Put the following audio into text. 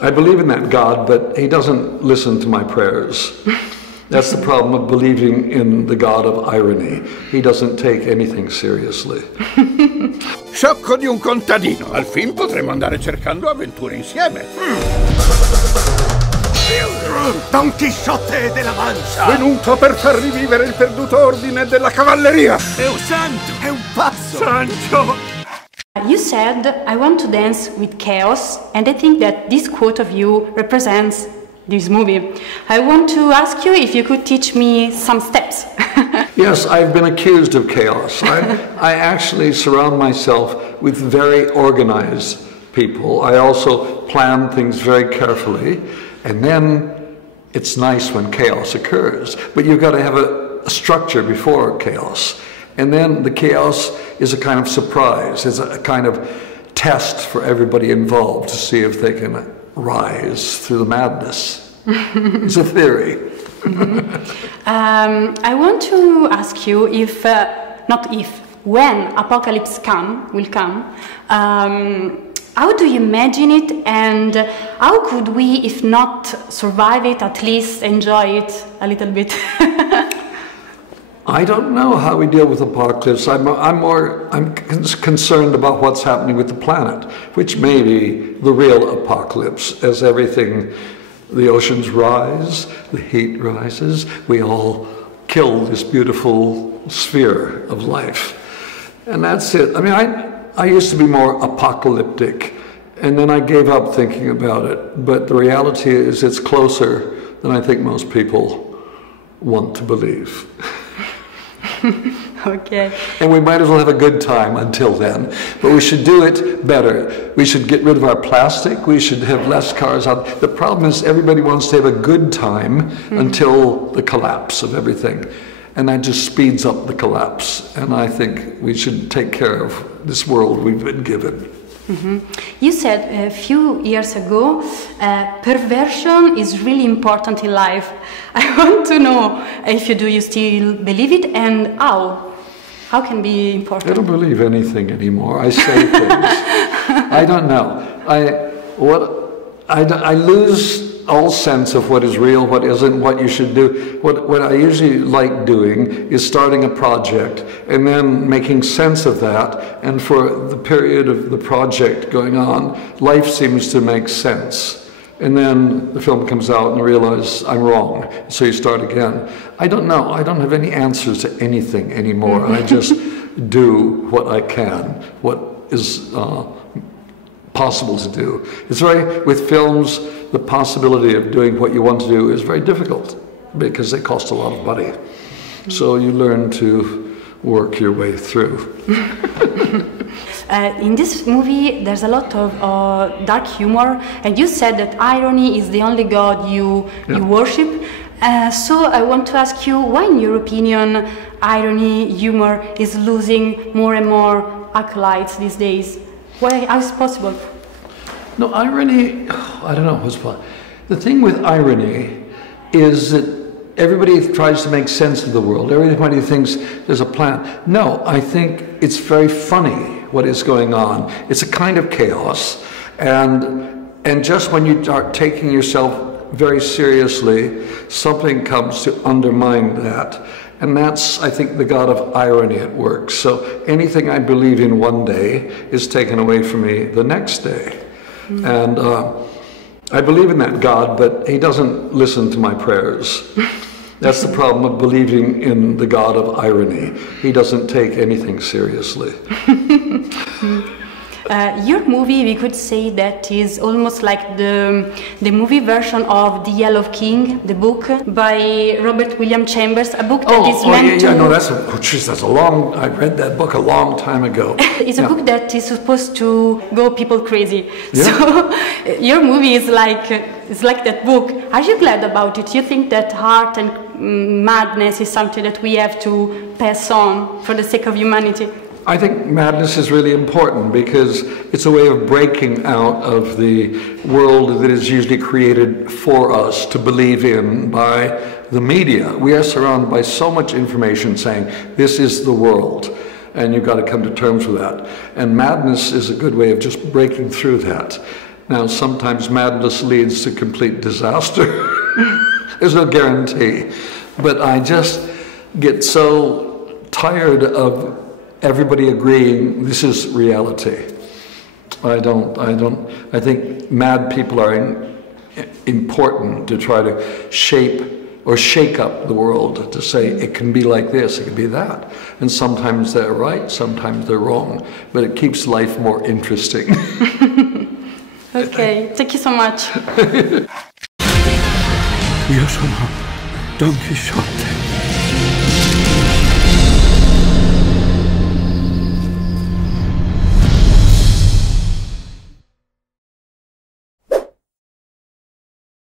I believe in that God, but he doesn't listen to my prayers. That's the problem of believing in the God of irony. He doesn't take anything seriously. Sciocco di un contadino. Al fin potremo andare cercando avventure insieme. Don Chisciotte della Mancia! Venuto per far rivivere il perduto ordine della cavalleria! È un santo! È un pazzo! Sancho! You said, I want to dance with chaos, and I think that this quote of you represents this movie. I want to ask you if you could teach me some steps. Yes, I've been accused of chaos. I actually surround myself with very organized people. I also plan things very carefully, and then it's nice when chaos occurs. But you've got to have a structure before chaos. And then the chaos is a kind of surprise. It's a kind of test for everybody involved to see if they can rise through the madness. It's a theory. I want to ask you if, not if, when apocalypse will come, how do you imagine it, and how could we, if not survive it, at least enjoy it a little bit? I don't know how we deal with apocalypse. I'm concerned about what's happening with the planet, which may be the real apocalypse. As everything, the oceans rise, the heat rises, we all kill this beautiful sphere of life. And that's it. I mean, I used to be more apocalyptic, and then I gave up thinking about it. But the reality is it's closer than I think most people want to believe. Okay. And we might as well have a good time until then. But we should do it better. We should get rid of our plastic. We should have less cars out. The problem is everybody wants to have a good time until the collapse of everything. And that just speeds up the collapse. And I think we should take care of this world we've been given. You said a few years ago, perversion is really important in life. I want to know if do you still believe it, and how? How can be important? I don't believe anything anymore. I say things. I don't know. I lose all sense of what is real, what isn't, what you should do. What I usually like doing is starting a project and then making sense of that, and for the period of the project going on, life seems to make sense. And then the film comes out and you realize I'm wrong, so you start again. I don't know. I don't have any answers to anything anymore. I just do what I can, what is possible to do. It's with films, the possibility of doing what you want to do is very difficult because they cost a lot of money. So you learn to work your way through. In this movie, there's a lot of dark humor, and you said that irony is the only god you worship. So I want to ask you, why, in your opinion, irony, humor is losing more and more acolytes these days? Why? How is it possible? No, irony, I don't know what's possible. The thing with irony is that everybody tries to make sense of the world. Everybody thinks there's a plan. No, I think it's very funny what is going on. It's a kind of chaos. And just when you start taking yourself very seriously, something comes to undermine that. And that's, I think, the god of irony at work. So anything I believe in one day is taken away from me the next day. And I believe in that God, but he doesn't listen to my prayers. That's the problem of believing in the God of irony. He doesn't take anything seriously. Your movie, we could say that is almost like the movie version of The Yellow King, the book by Robert William Chambers, a book that is meant to... No, that's a long... I read that book a long time ago. It's a book that is supposed to go people crazy. Yeah. So your movie is like that book. Are you glad about it? You think that art and madness is something that we have to pass on for the sake of humanity? I think madness is really important because it's a way of breaking out of the world that is usually created for us to believe in by the media. We are surrounded by so much information saying, this is the world, and you've got to come to terms with that. And madness is a good way of just breaking through that. Now, sometimes madness leads to complete disaster. There's no guarantee. But I just get so tired of everybody agreeing this is reality. I think mad people are important to try to shape or shake up the world, to say it can be like this, it can be that. And sometimes they're right, sometimes they're wrong, but it keeps life more interesting. Okay, thank you so much. Io sono Don Chisciotte.